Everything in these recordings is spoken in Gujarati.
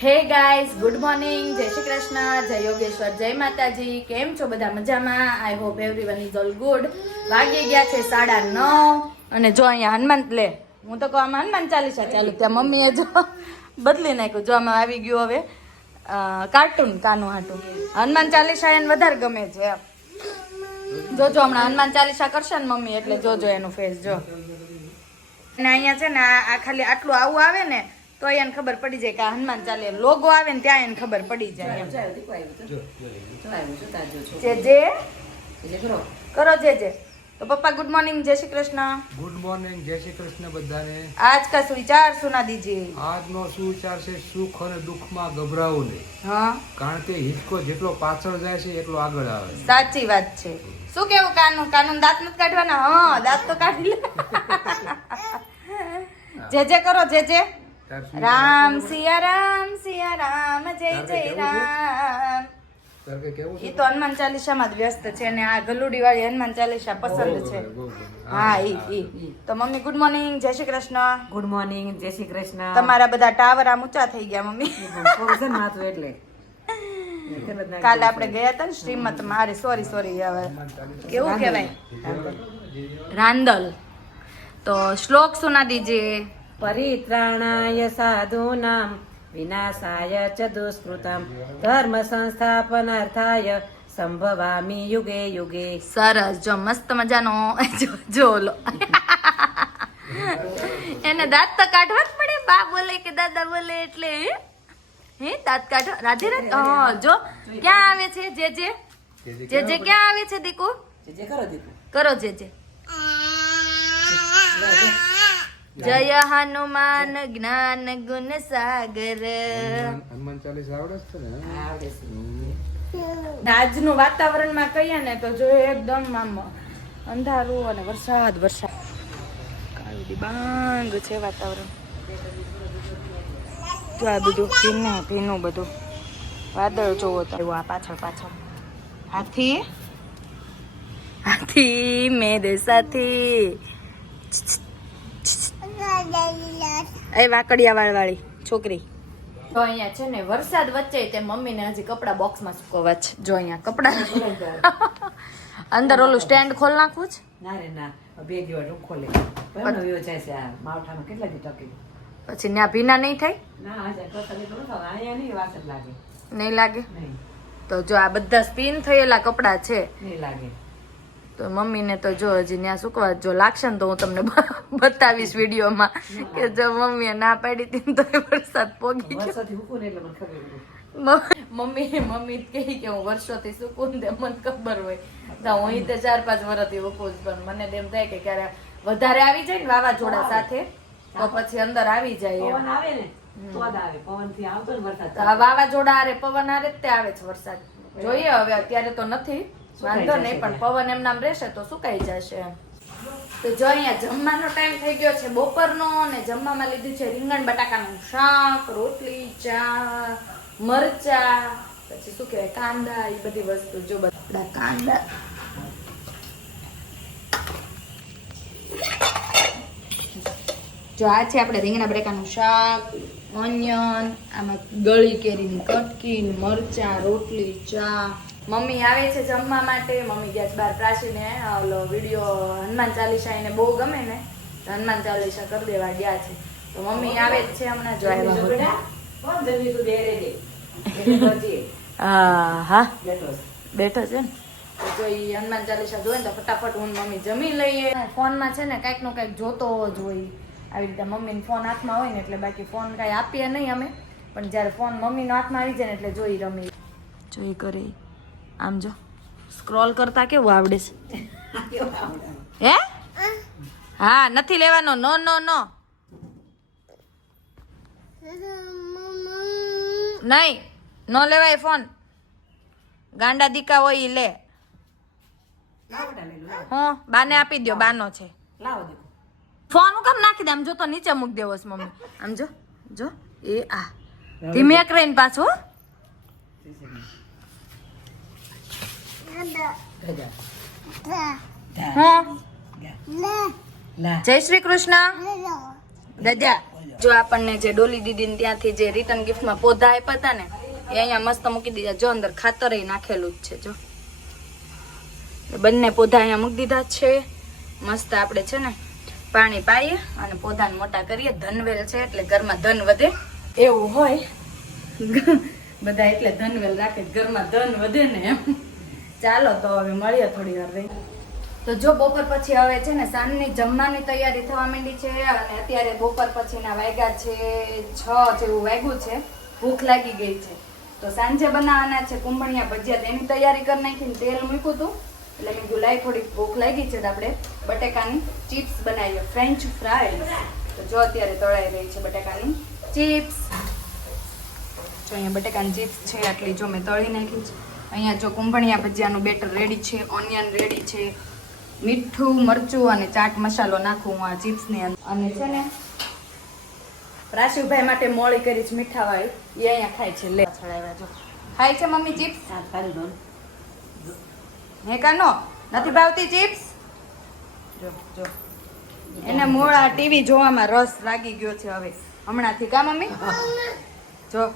Hey guys good morning. જય શ્રી કૃષ્ણ. જય યોગેશ્વર, જય માતાજી. કેમ છો બધા મજામાં? I hope everyone is all good વાગી ગયા છે સાડા નવ. અને જો અહીંયા હનુમાન, લે, હું તો કહું આમાં હનુમાન ચાલીસા ચાલુ. ત્યાં મમ્મીએ જો બદલી નાખ્યું. જો આમાં આવી ગયું હવે કાર્ટૂન કાનું હાટું. હનુમાન ચાલીસા એને વધારે ગમે છે. જોજો હમણાં હનુમાન ચાલીસા કરશે ને મમ્મી એટલે જોજો એનું ફેસ જો. અને અહીંયા છે ને આ ખાલી આટલું આવું આવે ને તો એને ખબર પડી જાય કે આ હનુમાન ચાલે. લોગો આવે ને ત્યાં એને ખબર પડી જાય એમ. જે જે કરો. જે જે. તો પપ્પા ગુડ મોર્નિંગ જય શ્રી કૃષ્ણ. ગુડ મોર્નિંગ જય શ્રી કૃષ્ણ બધાને. આજ કા સુવિચાર સુના દીજીએ? આજનો સુવિચાર છે સુખ અને દુઃખમાં ગભરાવું નહીં. હા. કારણ કે હિચકો જેટલો પાછળ જાય છે એટલો આગળ આવે સાચી વાત છે. શું કેવું કાનું? કાનુ દાંત નથી કાઢવાના? હા દાંત તો કાઢી લે. જે જે કરો જે જે. રામ સિયા રામ સિયા રામ જય જય રામ. એ તો હનુમાન ચાલીસામાં જ વ્યસ્ત છે અને આ ગલુડી વાળી હનુમાન ચાલીસા પસંદ છે. હા ઈ ઈ તો મમ્મી ગુડ મોર્નિંગ જય શ્રી કૃષ્ણ. ગુડ મોર્નિંગ જય શ્રી કૃષ્ણ. તમારા બધા ટાવર આમ ઊંચા થઈ ગયા મમ્મી. એટલે. કાલે આપણે ગયા હતા ને શ્રીમત મારે સોરી સોરી હવે. કેવું કહેવાય? રાંદલ તો શ્લોક સુના દીજીએ પરિત્રાણાય સાધૂનામ વિનાશાય ચ દુષ્કૃતમ ધર્મ સંસ્થાપનાર્થાય સંભવામી યુગે યુગે સરસ. જો મસ્ત મજાનો જો જો લો એને દાંત તો કાઢવા જ પડે. બા બોલે કે દાદા બોલે એટલે હે? હે દાંત કાઢવા? રાધે રાધે? હા જો ક્યાં આવે છે? જે જે? જે જે ક્યાં આવે છે દીકુ? જે કરો દીકુ. કરો જે જે. જય હનુમાન જ્ઞાન ગુણ સાગર. હનુમાન ચાલીસ આવડે છે. ને આવડે છે આજનું વાતાવરણમાં કહીએ ને તો જો એકદમ આમ અંધારું અને વરસાદ વરસાદ. ડિબાંગ છે વાતાવરણ. જો આ બધું ભીનું ભીનું બધું. વાદળ જોવો તો. આ પાછળ પાછળ. હાથી. હાથી મેરે સાથી. એ વાકડિયા વાળી છોકરી. તો અહીંયા છે ને વરસાદ વચ્ચે તે મમ્મીને હજી કપડા બોક્સમાં સુકવવા છે. જો અહીંયા કપડા. અંદર ઓલું સ્ટેન્ડ ખોલ નાખું છે? ના રે ના. બે દિવસ ખોલે. પણ નવ્યો જાય છે? આ માવઠામાં કેટલા દી ટકી? પછી ત્યાં ભીના નહીં થાય? ના આજે તો અહીંયા નહીં વાસ લાગે. નહીં લાગે? નહીં. તો જો આ બધા સ્પિન થયેલા કપડા છે. નહીં લાગે. તો મમ્મીને તો જો હજી ત્યાં સુકવા જો લાગશે ને તો હું તમને બતાવીશ વિડીયોમાં કે જો મમ્મીએ ના પાડી હતી ને તો વરસાદ પોગી ગયો. મમ્મી મમ્મી કહે કે હું વર્ષોથી સુકુન તે મને ખબર હોય. તો હું તે ચાર પાંચ વર્ષથી ઉકું પણ મને એમ થાય કે ક્યારે વધારે આવી જાય ને વાવાઝોડા સાથે તો પછી અંદર આવી જાય પવન આવે ને તો આવે. પવનથી આવતો ને વરસાદ વાવાઝોડા આરે પવન આરે જ તે આવે છે વરસાદ. જોઈએ હવે અત્યારે તો નથી. વાંધો નહીં પણ પવન એમ નામ રહેશે તો સુકાઈ જશે તો જો અહીંયા જમવાનો ટાઈમ થઈ ગયો છે બપોરનો અને જમવામાં લીધું છે રીંગણ બટાકાનું શાક રોટલી ચા મરચા પછી શું કહેવાય કાંદા એ બધી વસ્તુ જો બધા કાંદા. જો આ છે આપણે રીંગણા બટાકાનું શાક ઓનિયન આમાં ગળી કેરીની કટકી મરચા રોટલી ચા મમ્મી આવે છે જમવા માટે. મમ્મી ગયા છે બહાર પ્રાચીને. ઓલો વીડિયો હનુમાન ચાલીસા એને બહુ ગમે ને. તો હનુમાન ચાલીસા કરી દેવા ગયા છે. તો મમ્મી આવે જ છે હમણાં જોઈ હા હા. બેઠો છે. ને. તો જો એ હનુમાન ચાલીસા જોઈએ ને તો ફટાફટ હું મમ્મી જમી લઈએ. ફોનમાં છે ને કાંઈક નો કાંઈક જોતો જ હોય. આવી રીતે મમ્મીને ફોન હાથમાં હોય ને એટલે બાકી ફોન કાંઈ આપીએ નહીં અમે. પણ જ્યારે ફોન મમ્મીનો હાથમાં આવી જાય ને એટલે જોઈ રમી. જોઈ કરે. આમ જો. સ્ક્રોલ કરતા કેવું આવડે છે? હે? હા, નથી લેવાનો. નો નો નો. નહીં, નો લેવાય ફોન. ગાંડા દીકા હોય ઈ લે. હું, બાને આપી દ્યો, બાનો છે. ફોન હું કેમ નાખી દે? આમ જો તો નીચે મૂકી દેવો છે મમ્મી. આમ જો જો, એ આ. ધીમે કરીને પાછો હો. ગજા. હું લા. જય શ્રી કૃષ્ણ. દાદા જો આપણને જે ડોલી દીદી ત્યાંથી જે રિટર્ન ગિફ્ટમાં પોધા આપ્યા હતા ને, એ અહીંયા મસ્ત મૂકી દીધા. જો અંદર ખાતર નાખેલું જ છે, જો. બંને પોધા અહીંયા મૂકી દીધા છે. મસ્ત આપણે છે ને પાણી પાઈએ અને પોધાને મોટા કરીએ. ધનવેલ છે એટલે ઘરમાં ધન વધે. એવું હોય. બધા એટલે ધનવેલ રાખે. ઘરમાં ધન વધે ને એમ. ચાલો તો હવે મળીએ થોડી વાર તો જો બપોર પછી હવે છે ને સાંજની જમવાની તૈયારી થવા માંડી છે અને અત્યારે બપોર પછીના વાગ્યા છે છ જેવું વાગ્યું છે. ભૂખ લાગી ગઈ છે. તો સાંજે બનાવવાના છે કુંભણિયા ભજીયા. તેની તૈયારી કરી નાખીને તેલ મૂક્યું હતું. એટલે મેં ગુલાઈ થોડી ભૂખ લાગી છે તો આપણે બટેકાની ચિપ્સ બનાવીએ. ફ્રેન્ચ ફ્રાય તો જો અત્યારે તળાઈ રહી છે બટેકાની ચિપ્સ. જો અહીંયા બટેકાની ચિપ્સ છે, આટલી જો મેં તળી નાખી છે. અહીંયા જો કુંભણિયા ભજીયાનું બેટર રેડી છે ઓનિયન રેડી છે મીઠું મરચું અને ચાટ મસાલો નાખું હું આ ચિપ્સની અંદર. અને છે ને રાશિભાઈ માટે મોળી કરી છે મીઠા વાળી એ અહીંયા ખાય છે. લે ચડાવ્યા જો. ખાય છે મમ્મી ચિપ્સ. હે કાનો? નથી ભાવતી ચિપ્સ? જો જો. એને મૂળ આ ટીવી જોવામાં રસ લાગી ગયો છે હવે. હમણાંથી કા મમ્મી? જો.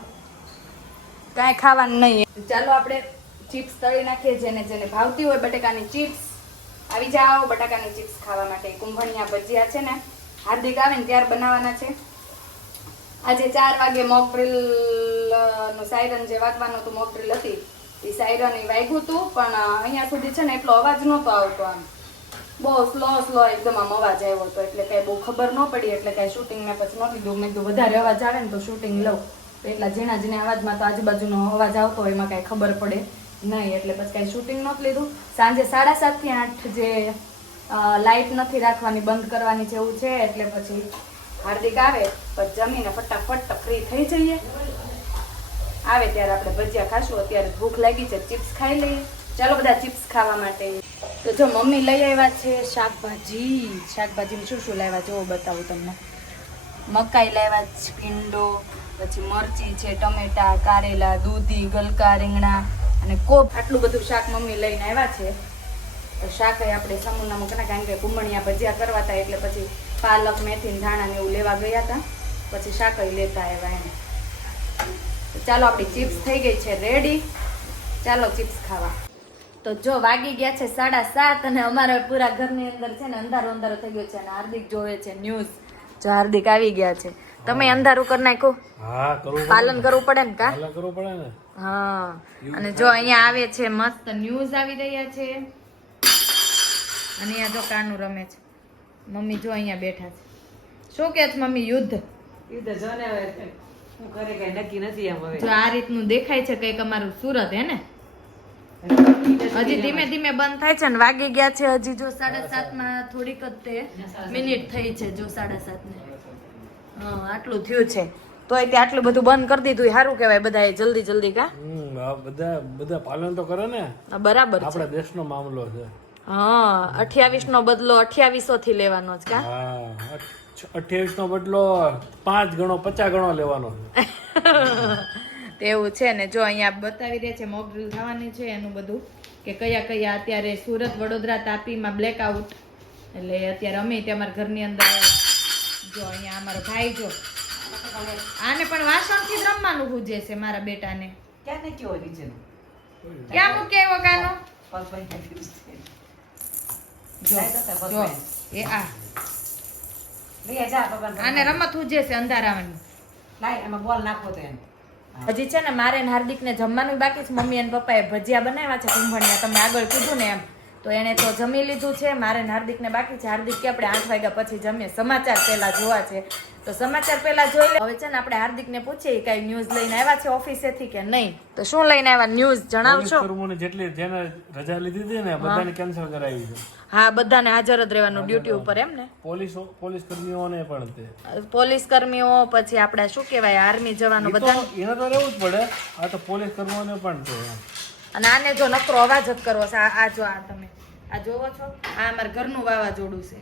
કાંઈ ખાવાનું નહીં. ચાલો આપણે ચિપ્સ તળી નાખીએ, જેને જેને ભાવતી હોય બટેકાની ચિપ્સ. આવી જાઓ, બટાકાની ચિપ્સ ખાવા માટે કુંભણિયા ભજીયા છે ને, હાર્દિક આવે ને ત્યાર બનાવવાના છે. આજે ચાર વાગે મોકડ્રીલનું સાયરન જે વાગવાનું હતું મોકડ્રીલ હતી, એ સાયરન એ વાગ્યું હતું, પણ અહીંયા સુધી છે ને એટલો અવાજ નહોતો આવતો આમ. બહુ સ્લો સ્લો એકદમ આમ અવાજ આવ્યો હતો, એટલે કઈ બહુ ખબર ન પડી, એટલે કઈ શૂટિંગ મેં પછી નહોતી લીધું. મેં કીધું, વધારે અવાજ આવે ને તો શૂટિંગ લઉં. એટલા ઝીણા ઝીણા અવાજમાં તો આજુબાજુનો અવાજ આવતો હોય એમાં કઈ ખબર પડે. નહીં, એટલે પછી કાંઈ શૂટિંગ નહોતું લીધું. સાંજે સાડા સાતથી આઠ જે લાઇટ નથી રાખવાની, બંધ કરવાની જેવું છે, એટલે પછી હાર્દિક આવે, પછી જમીને ફટાફટ ફ્રી થઈ જઈએ. આવે ત્યારે આપણે ભજીયા ખાશું, અત્યારે ભૂખ લાગી છે, ચિપ્સ ખાઈ લઈએ. ચાલો બધા ચિપ્સ ખાવા માટે. તો જો મમ્મી લઈ આવ્યા છે શાકભાજી. શાકભાજીમાં શું શું લાવ્યા? જોવો બતાવું તમને. મકાઈ લાવ્યા છે, ભીંડો, પછી મરચી છે, ટમેટા, કારેલા, દૂધી, ગલકા, રીંગણા. અને કોપ આટલું બધું શાક મમ્મી લઈને આવ્યા છે. શાક આપણે સમૂહના મૂકના કારણ કે કુંભણિયા ભજીયા કરવા હતા એટલે પછી પાલક મેથી ધાણા ને એવું લેવા ગયા હતા. પછી શાક લેતા આવ્યા એને ચાલો આપણી ચિપ્સ થઈ ગઈ છે રેડી. ચાલો ચિપ્સ ખાવા. તો જો વાગી ગયા છે સાડા સાત અને અમારા પૂરા ઘરની અંદર છે ને અંધારો અંધારો થઈ ગયો છે અને હાર્દિક જોવે છે ન્યૂઝ. જો હાર્દિક આવી ગયા છે. તમે અંધારું કરી નાખ્યું? હા કરવું પાલન કરવું પડે ને કા? પાલન કરવું પડે ને. હા. અને જો અહીંયા આવે છે મસ્ત ન્યૂઝ આવી રહ્યા છે. અને અહીંયા જો કાનું રમે છે. મમ્મી જો અહીંયા બેઠા છે. શું કે છે મમ્મી યુદ્ધ? યુદ્ધ જો ને હવે શું કરે કઈ નક્કી નથી એમ હવે. જો આ રીતનું દેખાય છે કંઈક અમારું સુરત હે ને? હજી ધીમે ધીમે બંધ થાય છે ને વાગી ગયા છે. હજી જો સાડા સાત. માં થોડીક જ તે મિનિટ થઈ છે જો સાડા સાત ને હા આટલું થયું છે. તોય તે આટલું બધું બંધ કરી દીધું. સારું કહેવાય બધા જલ્દી જલ્દી કા? બધા બધા પાલન તો કરે ને. બરાબર આપણા દેશનો મામલો છે. હા અઠ્યાવીસ નો બદલો અઠ્યાવીસો થી લેવાનો કા? અઠ્યાવીસ નો બદલો પાંચ ગણો પચાસ ગણો લેવાનો તેવું છે ને જો અહીંયા બતાવી રહ્યા છે મોક ડ્રીલ થવાની છે એનું બધું કે કયા કયા અત્યારે સુરત વડોદરા તાપીમાં બ્લેકઆઉટ એટલે અત્યારે અમે તે અમારા ઘરની અંદર જો અહીંયા અમારો ભાઈ જો. આને પણ વાસણથી જ રમવાનું પૂજે છે મારા બેટાને. ક્યાં નક્કી હોય નીચેનું? ક્યાં મૂકે એવો કાનો. જો એ આ. આને રમત પૂજે છે અંધારામાં લાય એમાં બોલ નાખો તો એમ હજી છે ને મારે ને જમવાનું બાકી છે. મમ્મી અને પપ્પાએ ભજીયા બનાવ્યા છે કુંભણિયા તમે આગળ કીધું ને એમ. તો એણે તો જમી લીધું છે મારે હાર્દિકને બાકી છે. હાર્દિક કે આપણે આઠ વાગ્યા પછી જમીએ. સમાચાર પહેલાં જોવા છે. તો સમાચાર પહેલાં જોઈ લે. હવે છે ને આપણે હાર્દિકને પૂછીએ કઈ ન્યૂઝ લઈને આવ્યા છે ઓફિસેથી કે નહીં. તો શું લઈને આવ્યા? ન્યૂઝ જણાવશો? જેટલી જેને રજા લીધી હતી ને બધાને કેન્સલ કરાવી છે. હા બધાને હાજર જ રહેવાનું ડ્યુટી ઉપર એમ ને? પોલીસ પોલીસ કર્મીઓને પણ પોલીસ કર્મીઓ પછી આપણે શું કહેવાય આર્મી જવાનો બધા એને તો રહેવું જ પડે. આ તો પોલીસ કર્મીઓને પણ છે અને આને જો નકરો અવાજ જ કરવો છે. આ જો આ તમે આ જોવો છો? આ અમારા ઘરનું વાવાઝોડું છે.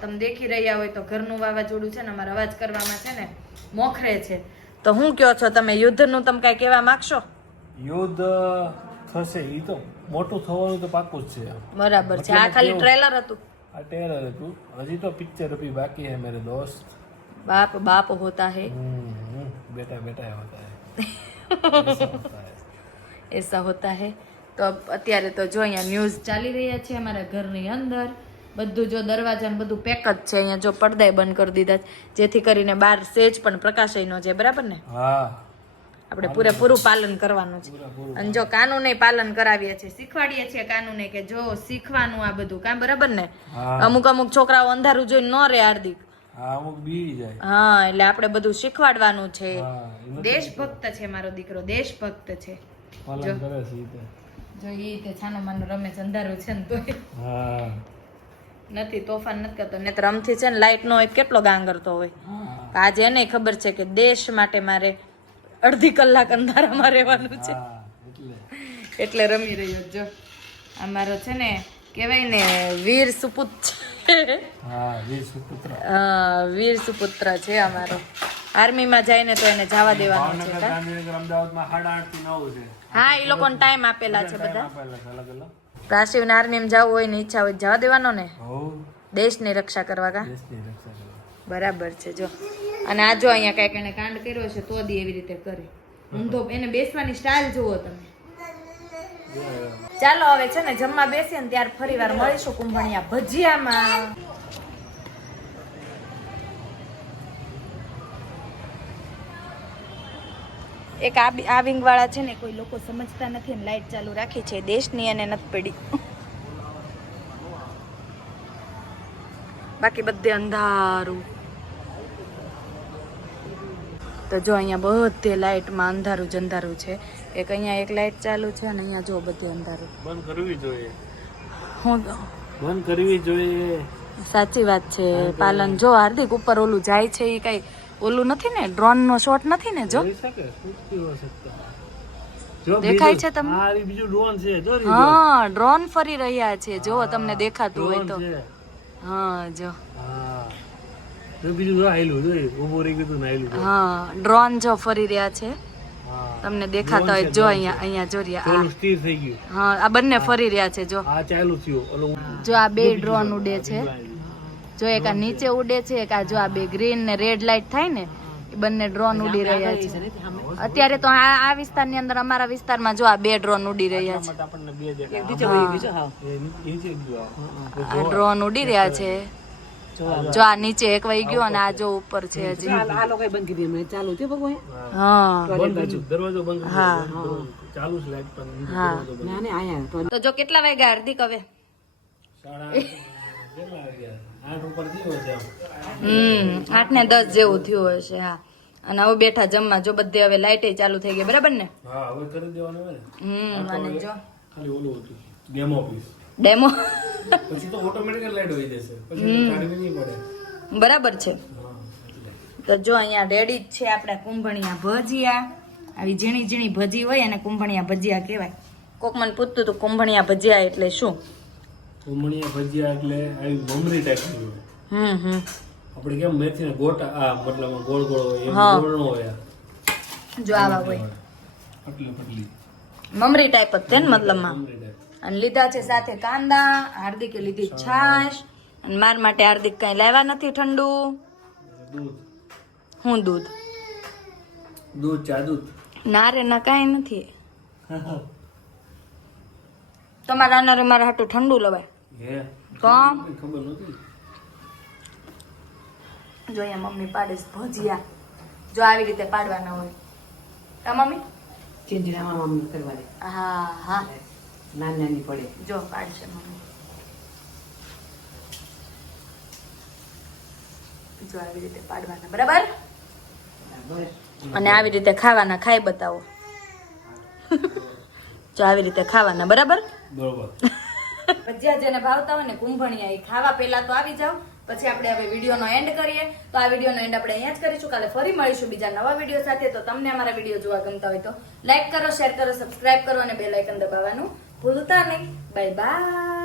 તમે દેખી રહ્યા હોય તો ઘરનું વાવાઝોડું છે ને અમારે અવાજ કરવામાં છે ને મોખરે છે. તો હું કયો છો તમે? યુદ્ધનું તમે કાંઈ કહેવા માગશો? યુદ્ધ થશે એ તો મોટું થવાનું તો પાક્કું જ છે. બરાબર છે. આ ખાલી ટ્રેલર હતું. આ ટ્રેલર હતું. હજી તો પિક્ચર બી બાકી હે મેરે દોસ્ત. બાપ બાપ હોતા હે. બેટા બેટા હોતા હે. એસા હોતા હે. તો અત્યારે તો જો અહીંયા ન્યૂઝ ચાલી રહ્યા છે અમારા ઘરની અંદર. બધું જો દરવાજા ને બધું પેક જ છે. અહીંયા જો પડદાય બંધ કરી દીધા જેથી કરીને બહાર સેજ પણ પ્રકાશ નો જાય બરાબર ને? આપણે પૂરેપૂરું પાલન કરવાનું છે. અને જો કાનૂને પાલન કરાવીએ છીએ શીખવાડીએ છીએ કાનૂને કે જો શીખવાનું આ બધું કાં બરાબર ને? અમુક અમુક છોકરાઓ અંધારું જોઈને ન રે હાર્દિક. હા એટલે આપણે બધું શીખવાડવાનું છે. દેશભક્ત છે મારો દીકરો દેશભક્ત છે. પાલન કરે છે ઈ જો ઈ તે છાનો માનો રમે છે અંધારો છે ને તો હા. નથી તોફાન નથી કરતો. ને રમથી છે ને લાઇટનો હોય કેટલો ગાંગ કરતો હોય. આજે એને ખબર છે કે દેશ માટે મારે અડધી કલાક અંધારામાં રહેવાનું છે. એટલે. રમી રહ્યો જો અમારો છે ને કેવાય ને વીર સુપુત્ર. વીર સુપુત્ર. છે અમારો આર્મીમાં જાય ને તો એને જવા દેવાનું છે ભાવનગર કા? ગાંધીનગર અમદાવાદમાં સાડા આઠથી નવ છે. હા એ લોકોને ટાઈમ આપેલા છે બધા. અલગ અલગ. આર્મીમાં જવું હોય ને ઈચ્છા હોય જવા દેવાનો ને? હો દેશની રક્ષા કરવા કા? બરાબર છે જો. અને આ જો અહીંયા કંઈક એને કાંડ કર્યો છે તો દી એવી રીતે કરે. ઊંધો એને બેસવાની સ્ટાઇલ જુઓ તમે. ચાલો હવે છે ને જમવા બેસીએ ને ત્યાર ફરી વાર મળીશું કુંભણિયા ભજીયામાં. એક આ આ વિંગ વાળા છે ને કોઈ લોકો સમજતા નથી અને લાઈટ ચાલુ રાખી છે દેશની અને નથી પડી. બાકી બધે અંધારું. તો જો અહીંયા બધે લાઇટમાં અંધારું જ અંધારું છે. એક અહીંયા એક લાઇટ ચાલુ છે અને અહીંયા જો બધે અંધારું. બંધ કરવી જોઈએ. હું બંધ કરવી જોઈએ. સાચી વાત છે. પાલન જો હાર્દિક ઉપર ઓલું જાય છે એ કઈ ઓલું નથી ને? ડ્રોન નો શોટ નથી ને જો? દેખાય છે તમને? બીજું ડ્રોન છે હા ડ્રોન ફરી રહ્યા છે. જો તમને દેખાતું હોય તો. હા જો. હા. બીજું આયલું જોઈ ઊભું રહી ગયું આયલું હા ડ્રોન જો ફરી રહ્યા છે. તમને દેખાતા હોય જો અહીંયા અહીંયા જો રહ્યા સ્થિર થઈ ગયું. હા આ બંને ફરી રહ્યા છે જો. આ ચાલુ થયું. જો આ બે ડ્રોન ઉડે છે. જો એક આ નીચે ઉડે છે એક આ જો આ બે ગ્રીન ને રેડ લાઇટ થાય ને એ બંને ડ્રોન ઉડી રહ્યા છે. અત્યારે તો આ આ વિસ્તારની અંદર અમારા વિસ્તારમાં જો આ બે ડ્રોન ઉડી રહ્યા છે. આ ડ્રોન ઉડી રહ્યા છે. જો આ નીચે એક વહી ગયો અને આ જો ઉપર છે હજી. આ લોકો બંધ કરી દીધું ચાલુ છે ભગવાન? હા. દરવાજો બંધ હા. ચાલુ છે લાઈટ પણ હા. ના ને આયા તો જો કેટલા વાગ્યા હાર્દિક હવે? સાડા કેટલા વાગ્યા? હમ આઠ ને દસ જેવું થયું હશે હા. અને હવે બેઠા જમવા જો બધે હવે લાઇટે ચાલુ થઈ ગઈ બરાબર ને? હા હવે કરી દેવાનું હોય હમ અને જો. ખાલી ઓલું હતું ડેમો પીસ ડેમો પછી તો ઓટોમેટિક લાઈટ હોઈ જશે. પછી કાઢવી નહીં પડે. બરાબર છે. તો જો અહીંયા રેડી જ છે આપણા કુંભણિયા ભજીયા. આવી ઝીણી ઝીણી ભજી હોય અને કુંભણિયા ભજીયા કહેવાય. કોક મને પૂછતું હતું કુંભણિયા ભજીયા એટલે શું? ઉમણીયા ભજીયા એટલે આવી મમરી ટાઈપની હોય. હમ આપણે કેમ મેથી ગોટા આ મતલબ ગોળ ગોળ હોય એમ ગોળ નો હોય જો આવા હોય. પટલી પટલી. મમરી ટાઈપ જ છે ને મતલબમાં? અને લીધા છે સાથે કાંદા હાર્દિકે લીધી છાશ. અને માર માટે હાર્દિક કઈ લાવ્યા નથી ઠંડુ? હું દૂધ? દૂધ ચા દૂધ. ના રે ના કાંઈ નથી. તમારા અનરે મારા હાટું ઠંડુ લવાય. જો મમ્મી પાડે ભજીયા જો આવી રીતે પાડવાના હોય કા મમ્મી ચીંચડામાં આમ કરવાની હા હા નાની નાની પડે જો પાડશે મમ્મી જો આવી રીતે પાડવાના બરાબર બરાબર અને આવી રીતે ખાવાના ખાઈ બતાવો જો આવી રીતે ખાવાના બરાબર બરોબર ભજીયા જેને ભાવતા હોય ને કુંભણિયા એ ખાવા પહેલા તો આવી જાવ પછી આપણે હવે વિડીયોનો એન્ડ કરીએ. તો આ વિડીયોનો એન્ડ આપણે અહીંયા જ કરીશું. કાલે ફરી મળીશું બીજા નવા વીડિયો સાથે. તો તમને અમારા વીડિયો જોવા ગમતા હોય તો લાઈક કરો શેર કરો સબસ્ક્રાઇબ કરો અને બે લાઇકન દબાવવાનું ભૂલતા નહીં. Bye bye